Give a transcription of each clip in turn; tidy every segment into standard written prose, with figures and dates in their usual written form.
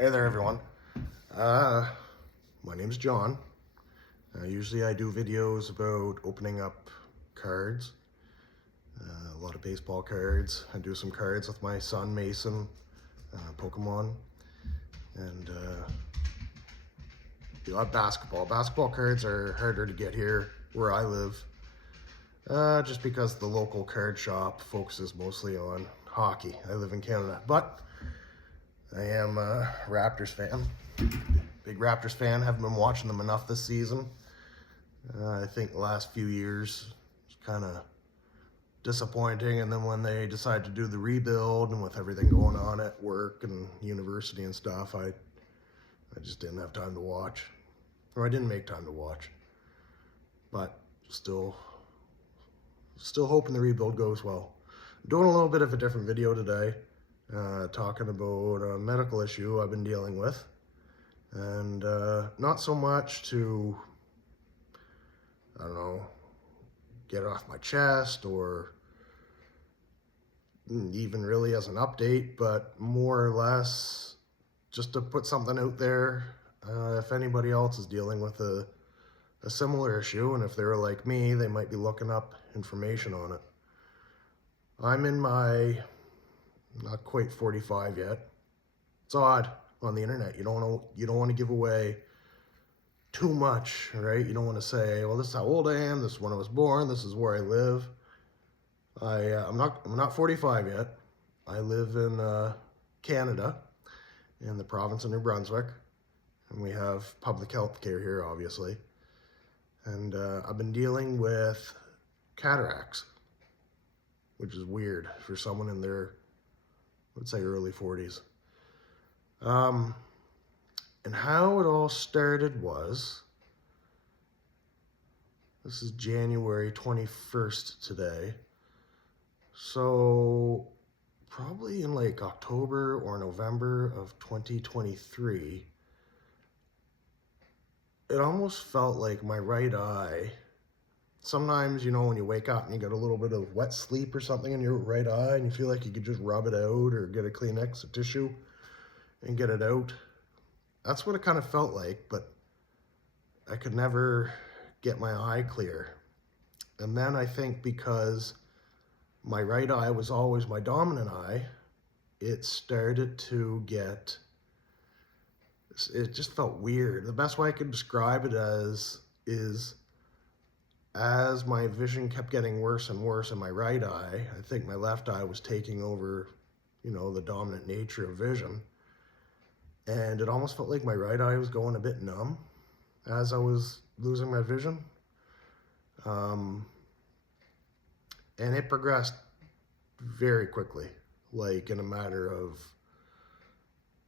Hey there, everyone. My name's John. Usually I do videos about opening up cards, a lot of baseball cards. I do some cards with my son Mason, Pokemon, and a lot of basketball. Basketball cards are harder to get here where I live, just because the local card shop focuses mostly on hockey. I live in Canada, but I am a Raptors fan. Big Raptors fan. Haven't been watching them enough this season. I think the last few years was kind of disappointing, and then when they decided to do the rebuild and with everything going on at work and university and stuff, I just didn't have time to watch, or I didn't make time to watch. But still hoping the rebuild goes well. I'm doing a little bit of a different video today, talking about a medical issue I've been dealing with, and not so much to, I don't know, get it off my chest or even really as an update, but more or less just to put something out there if anybody else is dealing with a similar issue, and if they're like me, they might be looking up information on it. I'm in my, not quite 45 yet. It's odd on the internet. You don't want to give away too much, right? You don't want to say, well, this is how old I am, this is when I was born, this is where I live. I'm not 45 yet. I live in Canada, in the province of New Brunswick, and we have public health care here, obviously. And I've been dealing with cataracts, which is weird for someone in their, let's say, early 40s. And how it all started was, this is January 21st today, so probably in like October or November of 2023, it almost felt like my right eye, sometimes, you know, when you wake up and you get a little bit of wet sleep or something in your right eye and you feel like you could just rub it out or get a Kleenex or tissue and get it out. That's what it kind of felt like, but I could never get my eye clear. And then I think because my right eye was always my dominant eye, it started to get, it just felt weird. The best way I could describe it as is, as my vision kept getting worse and worse in my right eye, I think my left eye was taking over, you know, the dominant nature of vision. And it almost felt like my right eye was going a bit numb as I was losing my vision. And it progressed very quickly, like in a matter of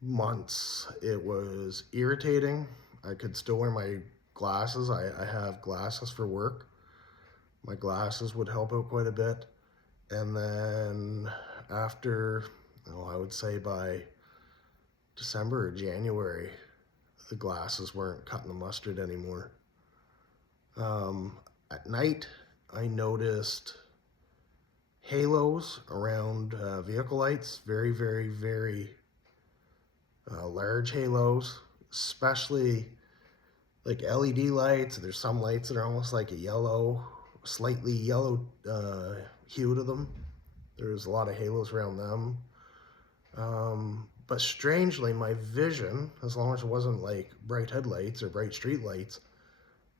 months. It was irritating. I could still wear my glasses. I have glasses for work. My glasses would help out quite a bit. And then after, I would say by December or January, the glasses weren't cutting the mustard anymore. At night, I noticed halos around vehicle lights, very, very, very large halos, especially like LED lights. There's some lights that are almost like a yellow, slightly yellow hue to them. There's a lot of halos around them. But strangely, my vision, as long as it wasn't like bright headlights or bright street lights,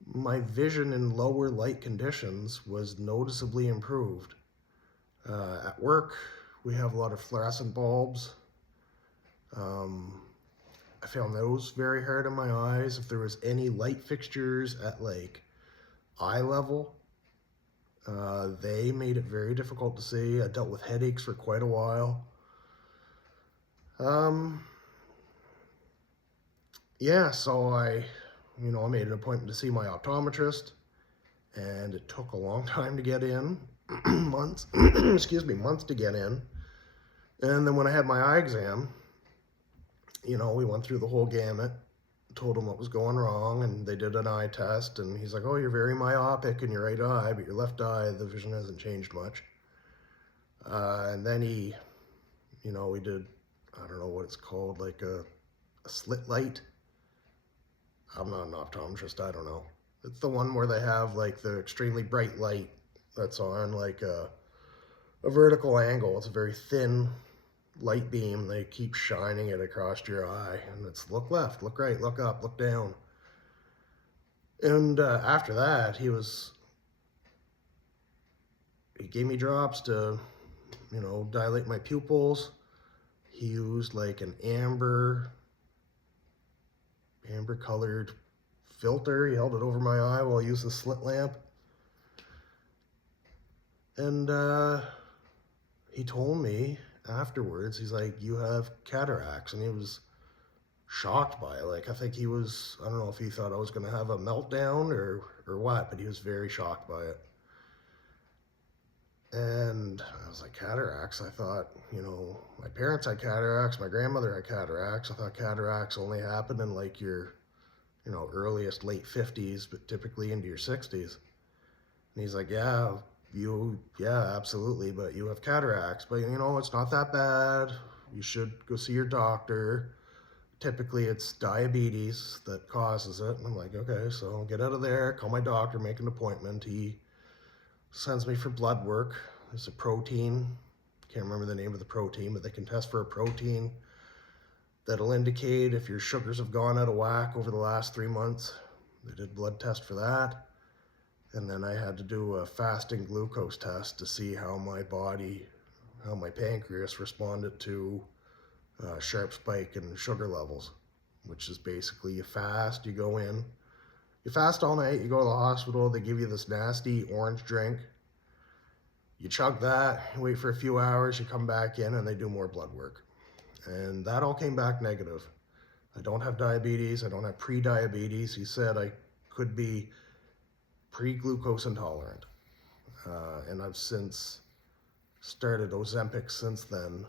my vision in lower light conditions was noticeably improved. At work, we have a lot of fluorescent bulbs. I found those very hard on my eyes. If there was any light fixtures at like eye level, they made it very difficult to see. I dealt with headaches for quite a while. Yeah, so I made an appointment to see my optometrist, and it took a long time to get in, months, months to get in. And then when I had my eye exam, we went through the whole gamut, told him what was going wrong, and they did an eye test, and he's like, oh, you're very myopic in your right eye, but your left eye, the vision hasn't changed much. And then we did, I don't know what it's called, like a a slit light. I'm not an optometrist, I don't know. It's the one where they have like the extremely bright light that's on like a vertical angle. It's a very thin light beam. They keep shining it across your eye, and it's look left, look right, look up, look down. And after that, he gave me drops to, you know, dilate my pupils. He used like an amber colored filter. He held it over my eye while I used the slit lamp. And he told me afterwards, he's like, you have cataracts. And he was shocked by it. Like, I think he was, I don't know if he thought I was going to have a meltdown or what, but he was very shocked by it. And I was like, cataracts? I thought, you know, my parents had cataracts, my grandmother had cataracts. I thought cataracts only happened in like your, you know, earliest late 50s, but typically into your 60s. And he's like, yeah, absolutely, but you have cataracts. But, you know, it's not that bad. You should go see your doctor. Typically, it's diabetes that causes it. And I'm like, okay, so get out of there, call my doctor, make an appointment. He sends me for blood work. There's a protein. Can't remember the name of the protein, but they can test for a protein that'll indicate if your sugars have gone out of whack over the last 3 months. They did a blood test for that. And then I had to do a fasting glucose test to see how my pancreas responded to sharp spike in sugar levels, which is basically you fast, you go in, you fast all night, you go to the hospital, they give you this nasty orange drink, you chug that, you wait for a few hours, you come back in and they do more blood work. And that all came back negative. I don't have diabetes, I don't have pre-diabetes. He said I could be pre-glucose intolerant. And I've since started Ozempic since then.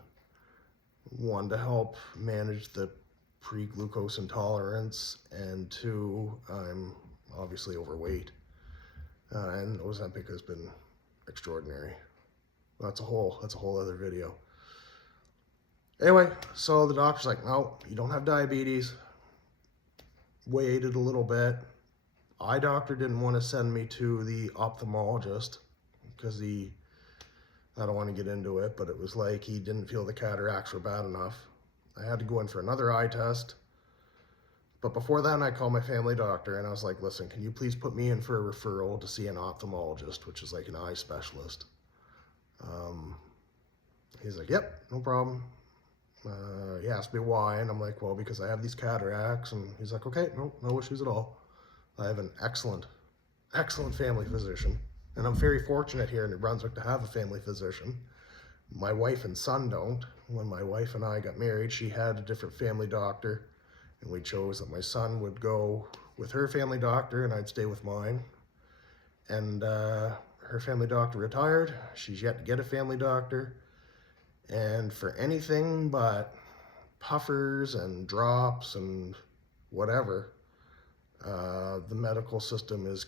One, to help manage the pre-glucose intolerance, and two, I'm obviously overweight. And Ozempic has been extraordinary. That's a whole other video. Anyway, so the doctor's like, no, you don't have diabetes. Waited a little bit. Eye doctor didn't want to send me to the ophthalmologist because I don't want to get into it, but it was like he didn't feel the cataracts were bad enough. I had to go in for another eye test. But before that, I called my family doctor and I was like, listen, can you please put me in for a referral to see an ophthalmologist, which is like an eye specialist? He's like, yep, no problem. He asked me why, and I'm like, well, because I have these cataracts. And he's like, okay, no issues at all. I have an excellent family physician. And I'm very fortunate here in New Brunswick to have a family physician. My wife and son don't. When my wife and I got married, she had a different family doctor, and we chose that my son would go with her family doctor and I'd stay with mine. And her family doctor retired. She's yet to get a family doctor. And for anything but puffers and drops and whatever, the medical system is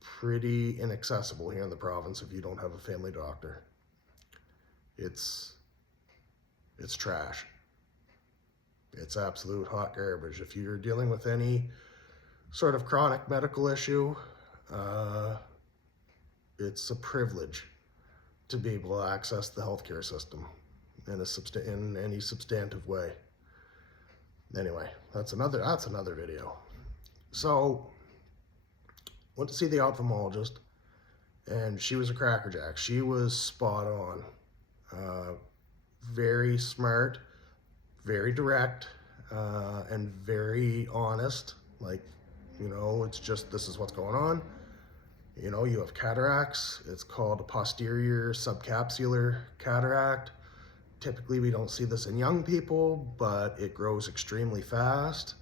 pretty inaccessible here in the province if you don't have a family doctor. It's trash. It's absolute hot garbage. If you're dealing with any sort of chronic medical issue, it's a privilege to be able to access the healthcare system in any substantive way. Anyway, that's another video. So, went to see the ophthalmologist, and she was a crackerjack. She was spot on. Very smart, very direct, and very honest. Like, you know, it's just, this is what's going on. You know, you have cataracts. It's called a posterior sub-capsular cataract. Typically, we don't see this in young people, but it grows extremely fast.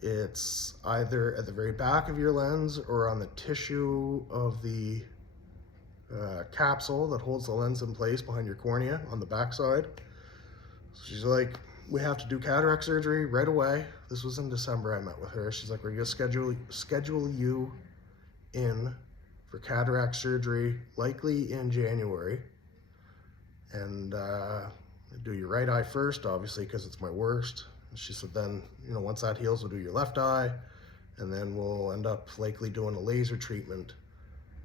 It's either at the very back of your lens or on the tissue of the capsule that holds the lens in place behind your cornea on the backside. So she's like, we have to do cataract surgery right away. This was in December I met with her. She's like, we're gonna schedule you in for cataract surgery, likely in January. And do your right eye first, obviously, because it's my worst. She said then, once that heals, we'll do your left eye, and then we'll end up likely doing a laser treatment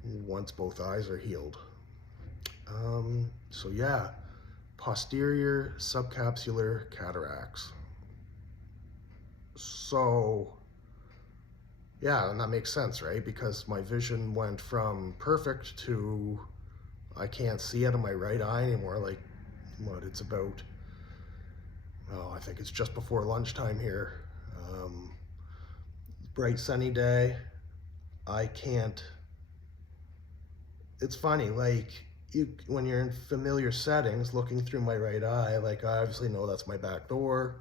once both eyes are healed. So yeah, posterior subcapsular cataracts. So yeah, and that makes sense, right? Because my vision went from perfect to I can't see out of my right eye anymore. Like, what, it's about, I think it's just before lunchtime here. Bright sunny day. I can't, it's funny, like, when you're in familiar settings looking through my right eye, like, I obviously know that's my back door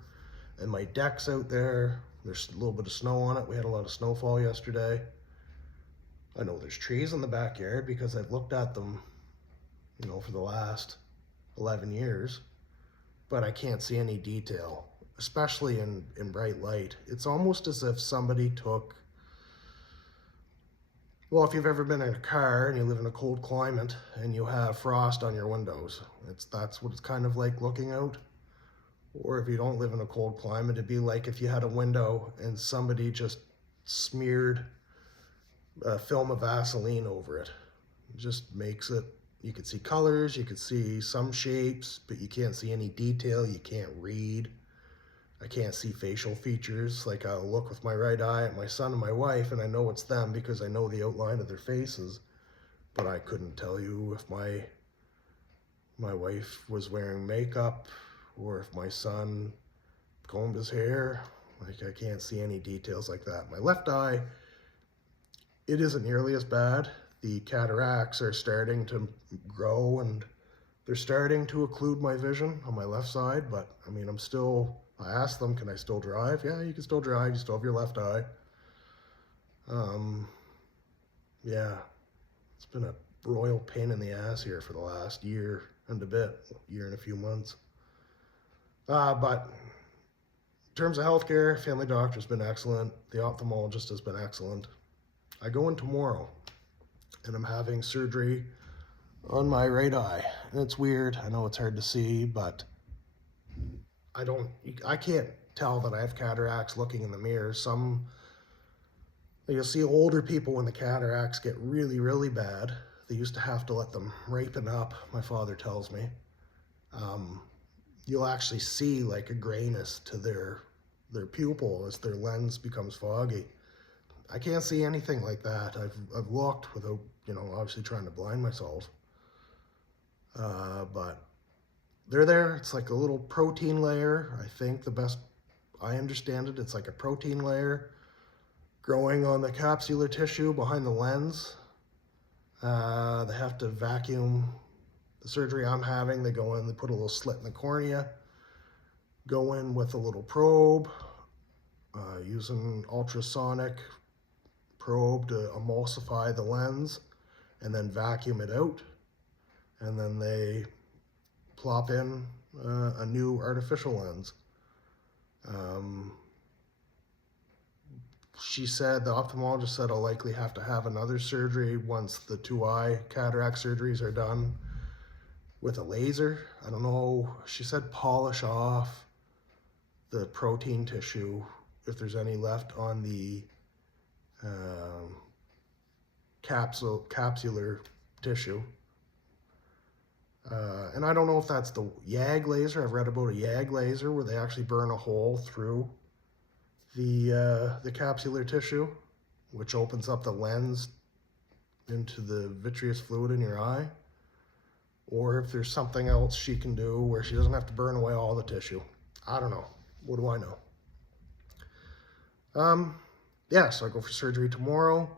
and my deck's out there. There's a little bit of snow on it. We had a lot of snowfall yesterday. I know there's trees in the backyard because I've looked at them, for the last 11 years, but I can't see any detail, especially in bright light. It's almost as if somebody took, well, if you've ever been in a car and you live in a cold climate and you have frost on your windows, that's what it's kind of like looking out. Or if you don't live in a cold climate, it'd be like if you had a window and somebody just smeared a film of Vaseline over it. It just makes it, you could see colors, you could see some shapes, but you can't see any detail, you can't read. I can't see facial features. Like, I'll look with my right eye at my son and my wife and I know it's them because I know the outline of their faces, but I couldn't tell you if my wife was wearing makeup or if my son combed his hair. Like, I can't see any details like that. My left eye, it isn't nearly as bad. The cataracts are starting to grow and they're starting to occlude my vision on my left side, but I mean, I asked them, can I still drive? Yeah, you can still drive, you still have your left eye. Yeah, it's been a royal pain in the ass here for the last year and a few months. But in terms of healthcare, family doctor's been excellent. The ophthalmologist has been excellent. I go in tomorrow and I'm having surgery on my right eye. And it's weird. I know it's hard to see, but I can't tell that I have cataracts looking in the mirror. You'll see older people when the cataracts get really, really bad. They used to have to let them ripen up, my father tells me. You'll actually see like a grayness to their pupil as their lens becomes foggy. I can't see anything like that. I've looked without, obviously trying to blind myself. But they're there. It's like a little protein layer. I think the best I understand it, it's like a protein layer growing on the capsular tissue behind the lens. They have to vacuum the surgery I'm having. They go in, they put a little slit in the cornea, go in with a little probe, using ultrasonic probe to emulsify the lens and then vacuum it out. And then they plop in a new artificial lens. The ophthalmologist said I'll likely have to have another surgery once the 2-eye cataract surgeries are done with a laser. I don't know. She said polish off the protein tissue if there's any left on the capsular tissue. And I don't know if that's the YAG laser. I've read about a YAG laser where they actually burn a hole through the capsular tissue, which opens up the lens into the vitreous fluid in your eye. Or if there's something else she can do where she doesn't have to burn away all the tissue. I don't know. What do I know? Yeah, so I go for surgery tomorrow.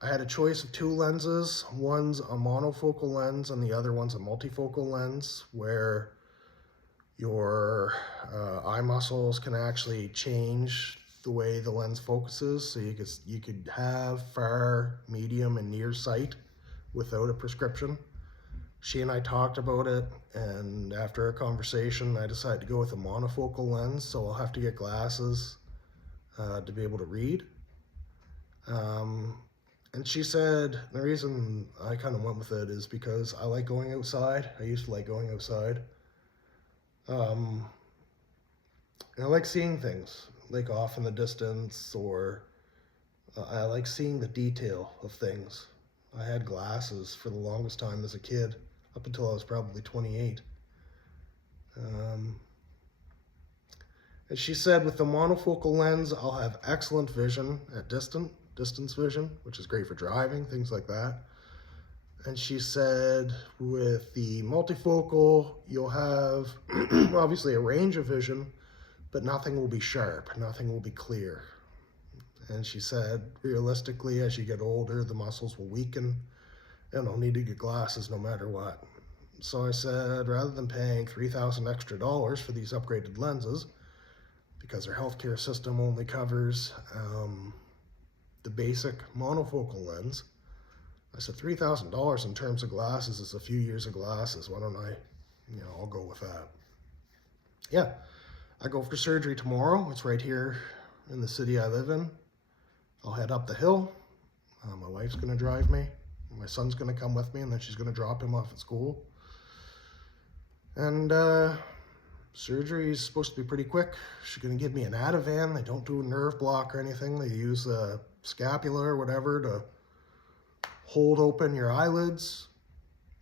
I had a choice of 2 lenses. One's a monofocal lens and the other one's a multifocal lens where your eye muscles can actually change the way the lens focuses. So you could have far, medium, and near sight without a prescription. She and I talked about it, and after our conversation, I decided to go with a monofocal lens, so I'll have to get glasses to be able to read. And she said the reason I kind of went with it is because I like going outside. I used to like going outside. And I like seeing things, like off in the distance, or I like seeing the detail of things. I had glasses for the longest time as a kid, up until I was probably 28. As she said, with the monofocal lens, I'll have excellent vision at distance vision, which is great for driving, things like that. And she said, with the multifocal, you'll have obviously a range of vision, but nothing will be sharp, nothing will be clear. And she said, realistically, as you get older, the muscles will weaken, and I'll need to get glasses no matter what. So I said, rather than paying $3,000 extra for these upgraded lenses, because our healthcare system only covers the basic monofocal lens, I said $3,000 in terms of glasses is a few years of glasses. Why don't I, I'll go with that. Yeah, I go for surgery tomorrow. It's right here in the city I live in. I'll head up the hill. My wife's going to drive me. My son's going to come with me, and then she's going to drop him off at school. And surgery is supposed to be pretty quick. She's going to give me an Ativan. They don't do a nerve block or anything. They use a scapula or whatever to hold open your eyelids.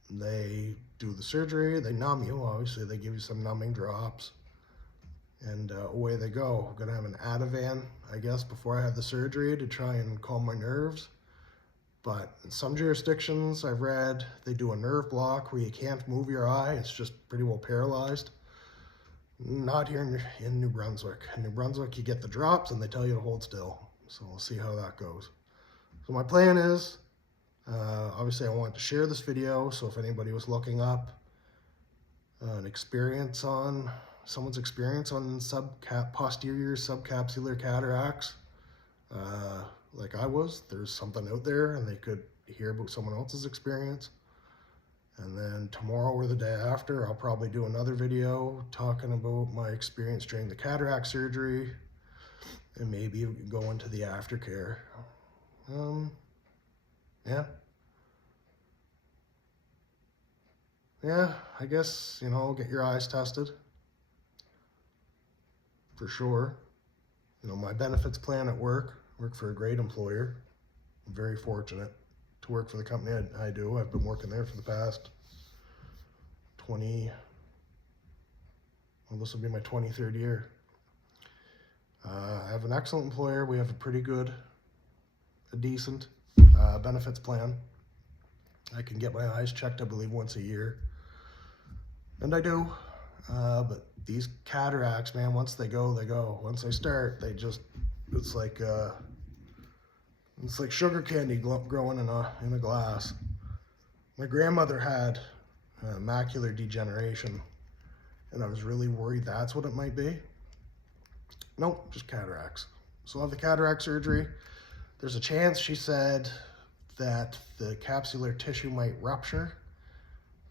They do the surgery. They numb you, obviously. They give you some numbing drops. And away they go. I'm going to have an Ativan, I guess, before I have the surgery to try and calm my nerves. But in some jurisdictions I've read, they do a nerve block where you can't move your eye. It's just pretty well paralyzed. Not here in New Brunswick. In New Brunswick, you get the drops and they tell you to hold still. So we'll see how that goes. So my plan is, obviously I want to share this video. So if anybody was looking up someone's experience on posterior sub-capsular cataracts, like I was, there's something out there and they could hear about someone else's experience. And then tomorrow or the day after, I'll probably do another video talking about my experience during the cataract surgery and maybe go into the aftercare. Yeah, I guess, get your eyes tested for sure. My benefits plan at work for a great employer. I'm very fortunate to work for the company I do. I've been working there for the past this will be my 23rd year. I have an excellent employer. We have a decent benefits plan. I can get my eyes checked, I believe, once a year. And I do. But these cataracts, man, once they go, they go. Once they start, it's like sugar candy growing in a glass. My grandmother had macular degeneration, and I was really worried that's what it might be. Nope, just cataracts. So I'll have the cataract surgery. There's a chance, she said, that the capsular tissue might rupture,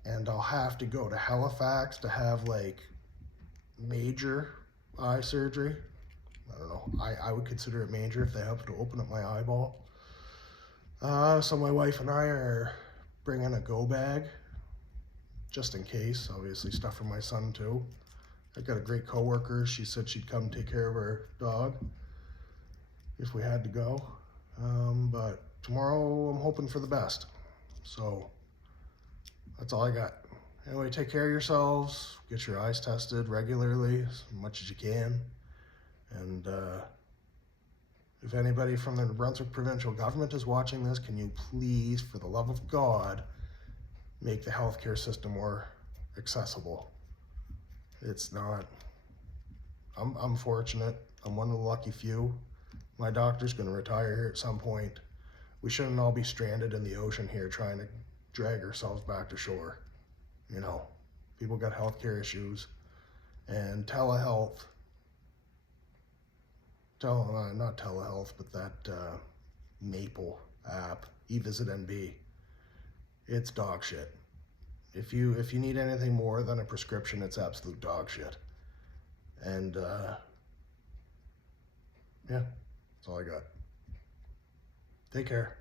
and I'll have to go to Halifax to have major eye surgery. I don't know. I would consider it major if they have to open up my eyeball. So my wife and I are bringing a go bag, just in case. Obviously stuff for my son too. I got a great coworker. She said she'd come take care of her dog if we had to go. But tomorrow I'm hoping for the best. So that's all I got. Anyway, take care of yourselves. Get your eyes tested regularly, as much as you can. And if anybody from the New Brunswick provincial government is watching this, can you please, for the love of God, make the healthcare system more accessible? It's not. I'm fortunate. I'm one of the lucky few. My doctor's going to retire here at some point. We shouldn't all be stranded in the ocean here trying to drag ourselves back to shore. People got healthcare issues, and telehealth, not telehealth, but that Maple app, eVisit NB, it's dog shit. If you need anything more than a prescription, it's absolute dog shit. And yeah, that's all I got. Take care.